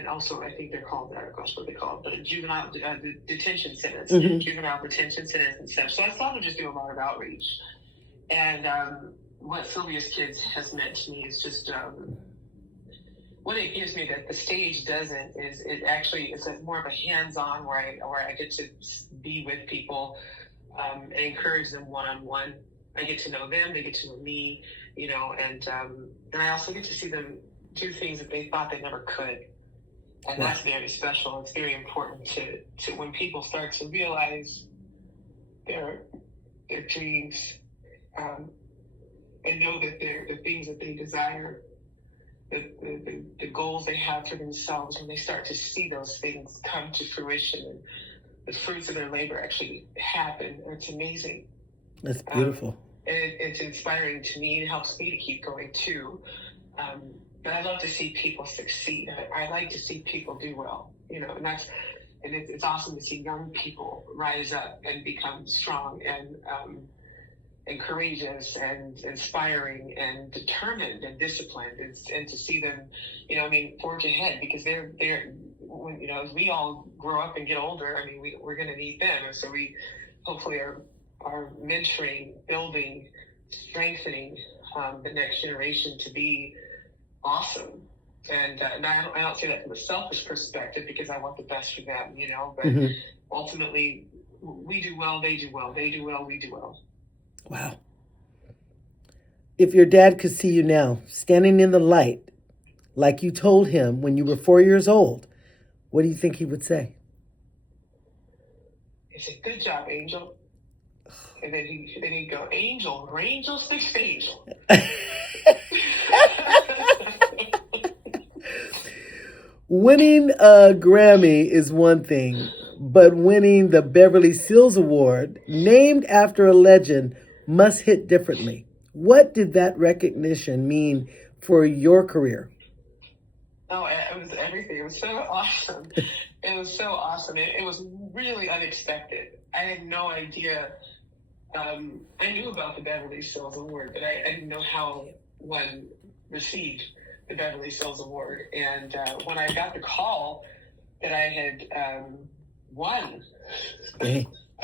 also I think they're called, gosh, what are they called? But juvenile detention centers, juvenile detention centers and stuff. So I saw them just do a lot of outreach. And what Sylvia's Kids has meant to me is just what it gives me that the stage doesn't is it's more of a hands-on where I get to be with people and encourage them one-on-one. I get to know them, they get to know me, and I also get to see them do things that they thought they never could. And that's very special. It's very important to when people start to realize their dreams, and know that they're the things that they desire, the goals they have for themselves, when they start to see those things come to fruition and the fruits of their labor actually happen. It's amazing. That's beautiful. And it's inspiring to me. It helps me to keep going too. But I love to see people succeed. I like to see people do well, and it's awesome to see young people rise up and become strong and courageous and inspiring and determined and disciplined, and to see them, forge ahead, because they're when, as we all grow up and get older, we're going to need them. And so we hopefully are mentoring, building, strengthening the next generation to be awesome. And I don't say that from a selfish perspective, because I want the best for them, but ultimately we do well, they do well, they do well, we do well. Wow. If your dad could see you now, standing in the light, like you told him when you were 4 years old, what do you think he would say? He said, "Good job, Angel." And then he'd go, "Angel, Rangel's fixed Angel." Winning a Grammy is one thing, but winning the Beverly Sills Award, named after a legend, must hit differently. What did that recognition mean for your career? Oh, it was everything. It was so awesome. It was so awesome. It was really unexpected. I had no idea. I knew about the Beverly Sills Award, but I didn't know how one received the Beverly Sills Award. And when I got the call that I had won,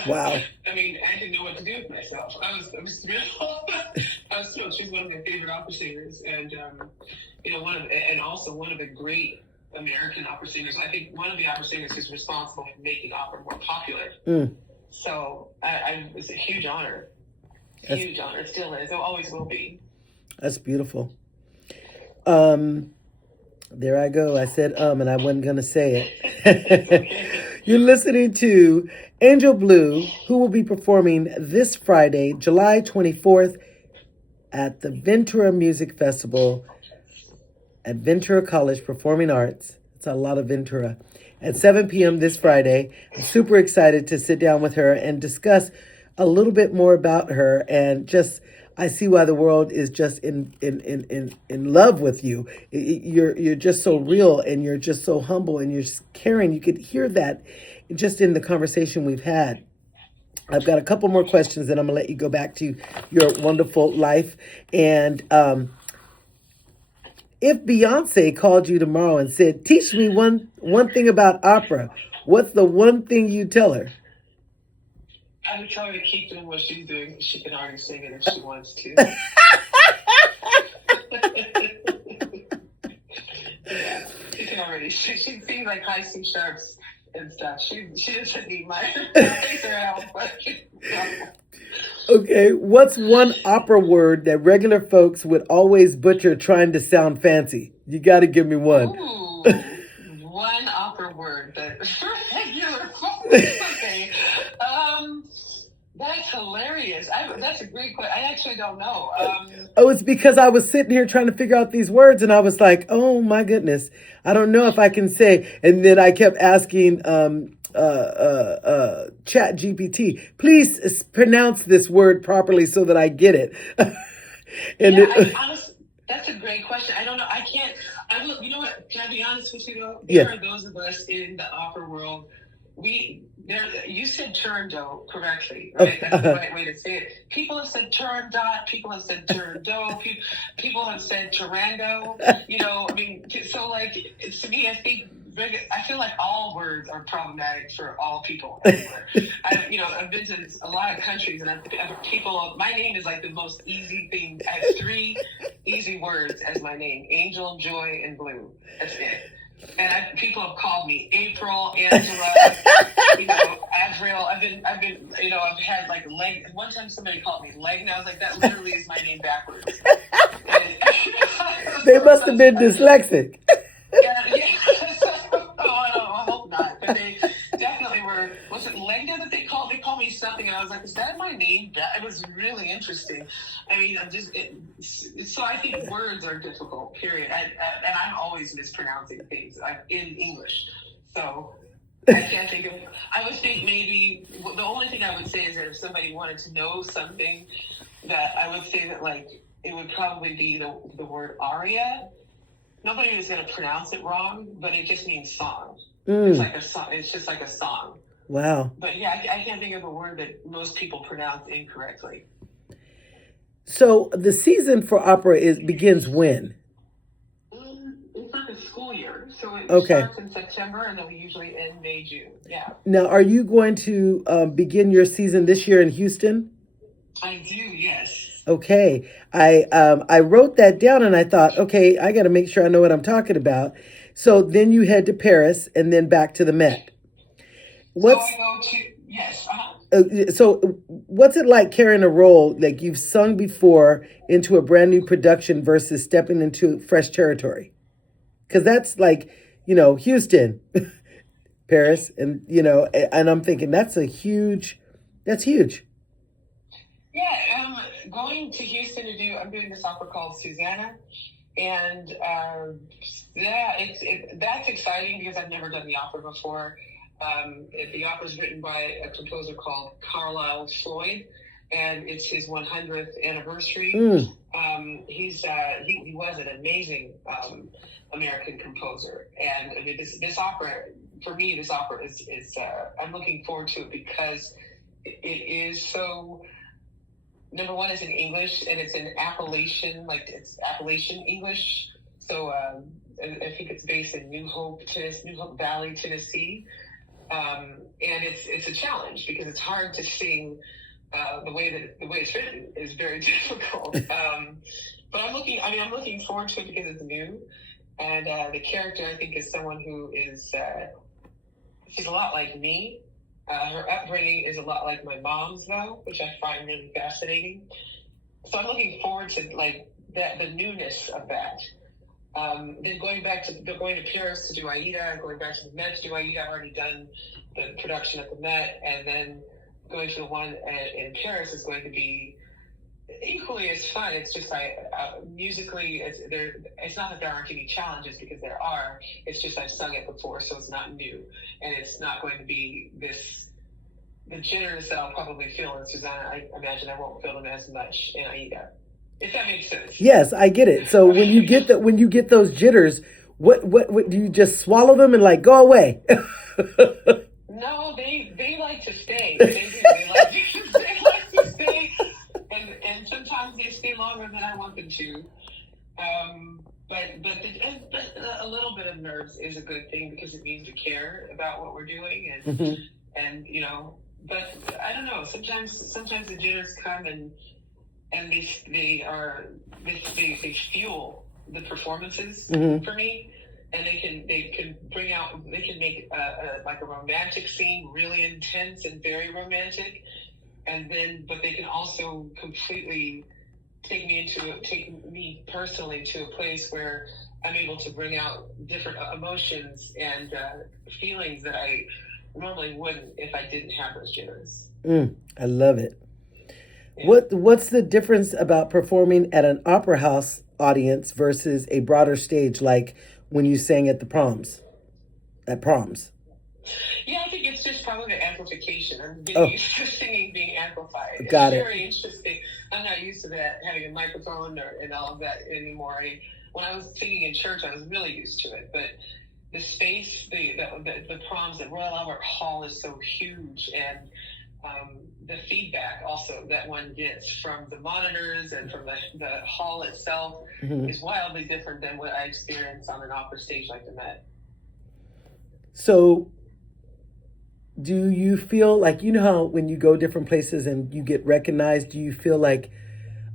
wow! I didn't know what to do with myself. I was thrilled. I was thrilled. She's one of my favorite opera singers, and one of the great American opera singers. I think one of the opera singers who's responsible for making opera more popular. So it was a huge honor. Huge honor. It still is. It always will be. That's beautiful. There I go. I said and I wasn't going to say it. Okay. You're listening to Angel Blue, who will be performing this Friday, July 24th, at the Ventura Music Festival at Ventura College Performing Arts. It's a lot of Ventura. At 7 p.m. this Friday. I'm super excited to sit down with her and discuss a little bit more about her, and just I see why the world is just in love with you. You're just so real, and you're just so humble, and you're just caring. You could hear that just in the conversation we've had. I've got a couple more questions, and I'm gonna let you go back to your wonderful life. And if Beyonce called you tomorrow and said, "Teach me one thing about opera," what's the one thing you tell her? I would tell her to keep doing what she's doing. She can already sing it if she wants to. Yeah, she can already. She sings like high C sharps and stuff. She doesn't need my help. Okay, what's one opera word that regular folks would always butcher trying to sound fancy? You got to give me one. Ooh, one opera word that regular folks. Okay. That's hilarious. That's a great question. I actually don't know. Oh, it's because I was sitting here trying to figure out these words, and I was like, "Oh my goodness, I don't know if I can say." And then I kept asking Chat GPT, "Please pronounce this word properly so that I get it." And honestly, that's a great question. I don't know. I can't. You know what? Can I be honest with you though? Yeah. There are those of us in the opera world. You said turando correctly, right? That's the right way to say it. People have said turandot, people have said turando, people have said turando, I mean, so like, to me, I feel like all words are problematic for all people everywhere. I've been to a lot of countries, and my name is like the most easy thing. I have 3 easy words as my name: Angel, Joy, and Blue. That's it. And people have called me April, Angela, Avril. I've had like leg. One time somebody called me Leg, and I was like, that literally is my name backwards. They must have been dyslexic. Yeah. I hope not. But they definitely were. Was it Legna that they called? They called me something, and I was like, is that my name? It was really interesting. I mean, so I think words are difficult, period. And I'm always mispronouncing things in English. So I can't think of. I would think maybe the only thing I would say is that if somebody wanted to know something, that I would say that like it would probably be the word aria. Nobody is going to pronounce it wrong, but it just means song. It's like a song. It's just like a song. Wow. But yeah, I can't think of a word that most people pronounce incorrectly. So the season for opera begins when? It's not the school year, so it Okay. starts in September, and then we usually end May, June. Yeah. Now, are you going to begin your season this year in Houston? I do, yes. Okay. I wrote that down, and I thought, okay, I got to make sure I know what I'm talking about. So then you head to Paris and then back to the Met. So what's it like carrying a role like you've sung before into a brand new production versus stepping into fresh territory? Because that's like, Houston, Paris, and and I'm thinking that's huge. Yeah, going to Houston I'm doing this opera called Susanna, and that's exciting because I've never done the opera before. The opera is written by a composer called Carlisle Floyd, and it's his 100th anniversary. He was an amazing American composer, and I mean this opera is I'm looking forward to it because it is so. Number one, it's in English, and it's in Appalachian English. So I think it's based in New Hope Valley, Tennessee. And it's a challenge because it's hard to sing the way it's written is very difficult. But I'm looking forward to it because it's new, and the character I think is someone who is she's a lot like me. Her upbringing is a lot like my mom's though, which I find really fascinating. So I'm looking forward to like the newness of that. Then going to Paris to do Aida, going back to the Met to do Aida. I've already done the production at the Met, and then going to the one in Paris is going to be equally as fun. It's just musically, it's not that there aren't any challenges, because there are. It's just I've sung it before, so it's not new, and it's not going to be the jitters that I'll probably feel in Susanna. I imagine I won't feel them as much in Aida. If that makes sense. Yes, I get it. So when you get those jitters, what do you just swallow them and like go away? No, they like to stay. They do. They like to stay, and sometimes they stay longer than I want them to. But a little bit of nerves is a good thing, because it means we care about what we're doing, and But I don't know. Sometimes the jitters come and they fuel the performances for me, and they can make a romantic scene really intense and very romantic, but they can also completely take me personally to a place where I'm able to bring out different emotions and feelings that I normally wouldn't if I didn't have those jitters. I love it. Yeah. What's the difference about performing at an opera house audience versus a broader stage, like when you sang at proms? Yeah, I think it's just probably the amplification. I'm getting used to singing being amplified. Got it. It's very interesting. I'm not used to that, having a microphone and all of that anymore. When I was singing in church, I was really used to it. But the space, the proms at Royal Albert Hall is so huge, and the feedback also that one gets from the monitors and from the hall itself is wildly different than what I experience on an opera stage like the Met. So do you feel like, how when you go different places and you get recognized, do you feel like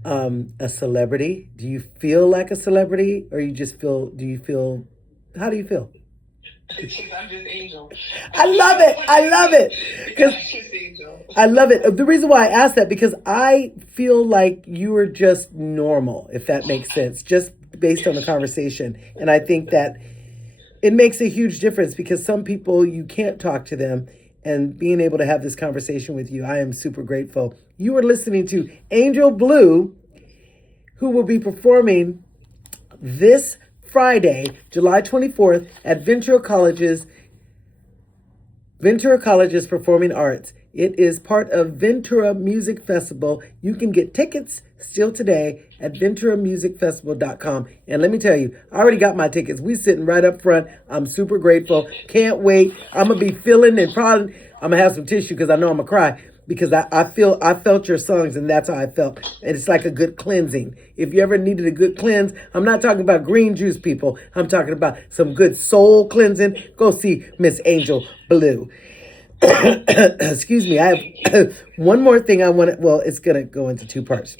a celebrity? Do you feel like a celebrity, or do you feel, how do you feel? I'm just Angel. I love it. Because I love it. The reason why I asked that, because I feel like you are just normal, if that makes sense, just based on the conversation. And I think that it makes a huge difference, because some people, you can't talk to them, and being able to have this conversation with you, I am super grateful. You are listening to Angel Blue, who will be performing this Friday, July 24th at Ventura College's Performing Arts. It is part of Ventura Music Festival. You can get tickets still today at venturamusicfestival.com. And let me tell you, I already got my tickets. We sitting right up front. I'm super grateful. Can't wait. I'm going to be feeling, and probably I'm going to have some tissue because I know I'm going to cry, because I felt your songs, and that's how I felt. And it's like a good cleansing. If you ever needed a good cleanse, I'm not talking about green juice, people. I'm talking about some good soul cleansing. Go see Miss Angel Blue. Excuse me. I have one more thing I want to, well, it's going to go into two parts.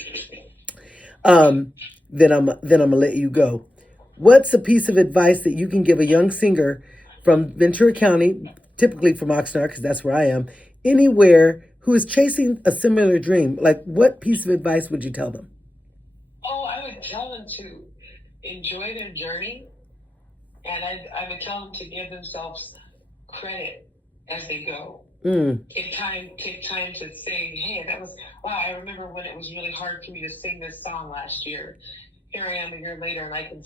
Then I'm going to let you go. What's a piece of advice that you can give a young singer from Ventura County, typically from Oxnard, because that's where I am, anywhere, who is chasing a similar dream? Like, what piece of advice would you tell them? Oh, I would tell them to enjoy their journey, and I would tell them to give themselves credit as they go. Take time to say, hey, wow, I remember when it was really hard for me to sing this song last year. Here I am a year later, and I can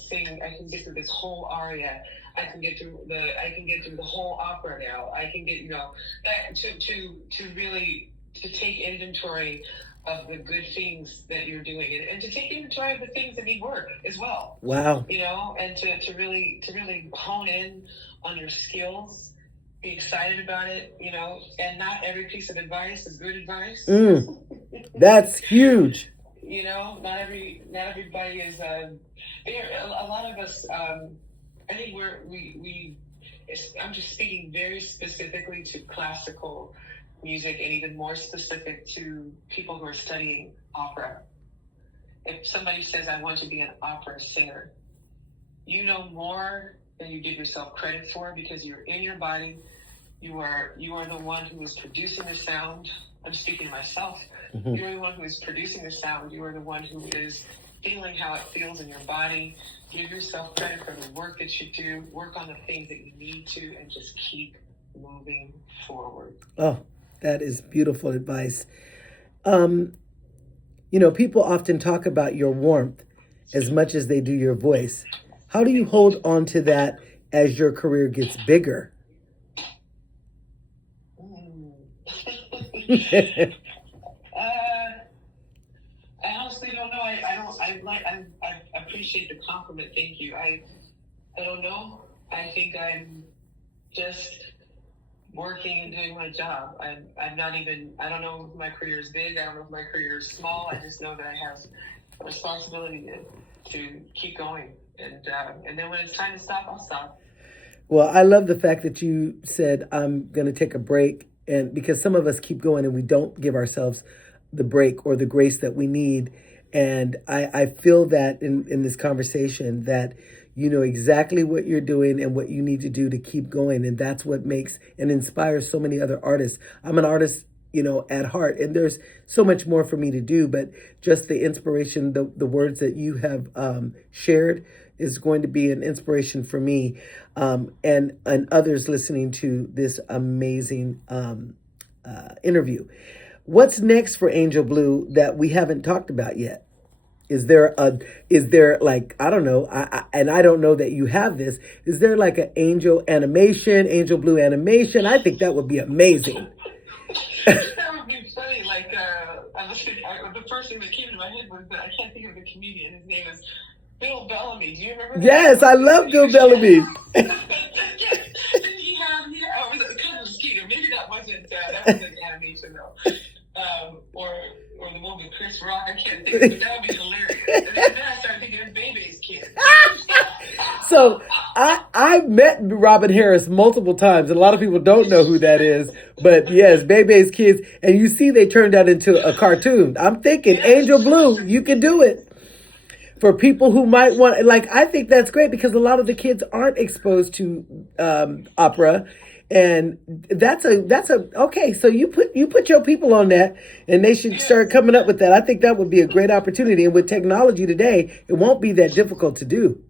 get through this whole aria. I can get through the whole opera now. I can get, that to really take inventory of the good things that you're doing, and to take inventory of the things that need work as well. Wow. And to really hone in on your skills, be excited about it, and not every piece of advice is good advice. That's huge. Not everybody is. A lot of us. I think I'm just speaking very specifically to classical music, and even more specific to people who are studying opera. If somebody says, I want to be an opera singer, you know more than you give yourself credit for, because you're in your body. You are the one who is producing the sound. I'm speaking to myself. You're the one who is producing the sound. You are the one who is feeling how it feels in your body. Give yourself credit for the work that you do. Work on the things that you need to, and just keep moving forward. Oh, that is beautiful advice. People often talk about your warmth as much as they do your voice. How do you hold on to that as your career gets bigger? I honestly don't know. I appreciate the compliment. Thank you. I don't know. I think I'm just working and doing my job. I'm not even, I don't know if my career is big. I don't know if my career is small. I just know that I have a responsibility to keep going. And then when it's time to stop, I'll stop. Well, I love the fact that you said, I'm going to take a break. And because some of us keep going and we don't give ourselves the break or the grace that we need. And I feel that in this conversation that you know exactly what you're doing and what you need to do to keep going. And that's what makes and inspires so many other artists. I'm an artist, at heart, and there's so much more for me to do, but just the inspiration, the words that you have shared is going to be an inspiration for me and others listening to this amazing interview. What's next for Angel Blue that we haven't talked about yet? Is there like, I don't know, and I don't know that you have this, is there like an Angel Blue animation? I think that would be amazing. That would be funny. Like, the first thing that came to my head was that I can't think of the comedian. His name is Bill Bellamy. Do you remember? Yes, I love Bill Bellamy. Kind of mosquito. Maybe that wasn't an animation though. Or the one with Chris Rock. I can't think of it, but that would be hilarious. And then I started thinking of Bebe's Kid. So I've met Robin Harris multiple times, and a lot of people don't know who that is. But yes, Bebe's Kids, and you see they turned that into a cartoon. I'm thinking, Angel Blue, you can do it. For people who might want, like, I think that's great because a lot of the kids aren't exposed to opera. And that's okay. So you put your people on that, and they should start coming up with that. I think that would be a great opportunity. And with technology today, it won't be that difficult to do.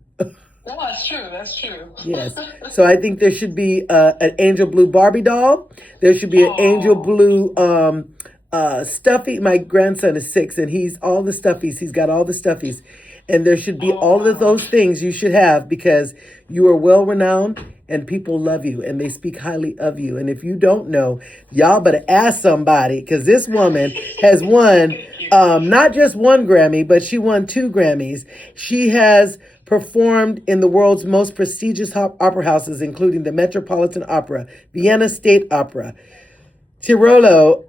No, that's true. That's true. Yes. So I think there should be an Angel Blue Barbie doll. There should be an Angel Blue stuffy. My grandson is 6, and he's all the stuffies. He's got all the stuffies. And there should be all of those things you should have because you are well renowned and people love you and they speak highly of you. And if you don't know, y'all better ask somebody because this woman has won not just one Grammy, but she won 2 Grammys. She has performed in the world's most prestigious opera houses, including the Metropolitan Opera, Vienna State Opera, Tirolo,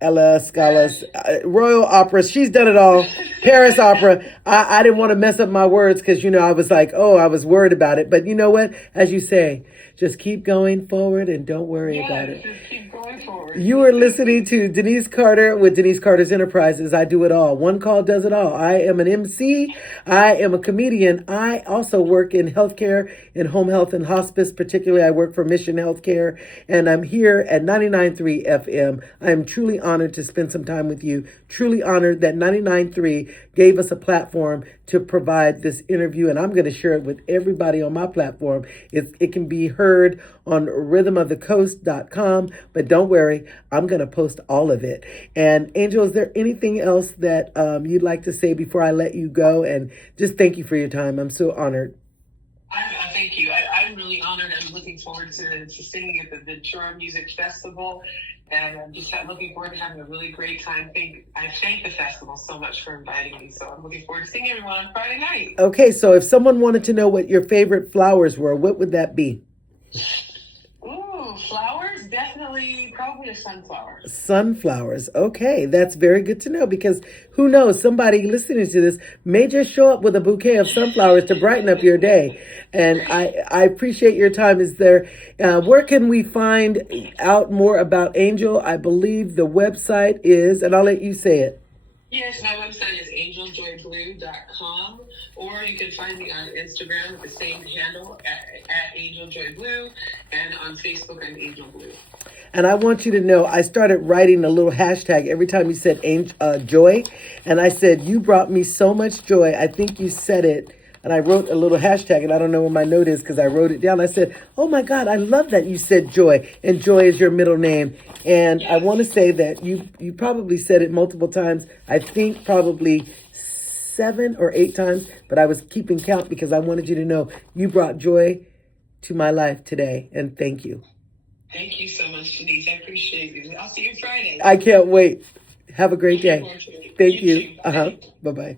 Ella Scala's Royal Opera. She's done it all. Paris Opera. I didn't want to mess up my words because, I was like, I was worried about it. But you know what? As you say, just keep going forward and don't worry about it. Just keep going forward. You are listening to Denise Carter with Denise Carter's Enterprises. I do it all. One call does it all. I am an MC. I am a comedian. I also work in healthcare, in home health and hospice. Particularly, I work for Mission Healthcare. And I'm here at 99.3 FM. I am truly honored to spend some time with you. Truly honored that 99.3 gave us a platform to provide this interview, and I'm going to share it with everybody on my platform. It can be heard on rhythmofthecoast.com, but don't worry, I'm going to post all of it. And Angel, is there anything else that you'd like to say before I let you go? And just thank you for your time. I'm so honored. Thank you. I'm really honored. I'm looking forward to singing at the Ventura Music Festival. And I'm just looking forward to having a really great time. I thank the festival so much for inviting me. So I'm looking forward to seeing everyone on Friday night. Okay, so if someone wanted to know what your favorite flowers were, what would that be? Ooh, flowers? Definitely, probably a sunflower. Sunflowers. Okay, that's very good to know because who knows, somebody listening to this may just show up with a bouquet of sunflowers to brighten up your day. And I appreciate your time. Is there, where can we find out more about Angel? I believe the website is, and I'll let you say it. Yes, my website is angeljoyblue.com, or you can find me on Instagram with the same handle at angeljoyblue, and on Facebook I'm Angel Blue. And I want you to know, I started writing a little hashtag every time you said joy. And I said, you brought me so much joy. I think you said it. And I wrote a little hashtag, and I don't know where my note is because I wrote it down. I said, oh my God, I love that you said joy. And joy is your middle name. And I want to say that you probably said it multiple times. I think probably 7 or 8 times, but I was keeping count because I wanted you to know you brought joy to my life today. And thank you. Thank you so much, Denise. I appreciate you. I'll see you Friday. I can't wait. Have a great day. Looking forward to it. Thank You you. too. Bye-bye.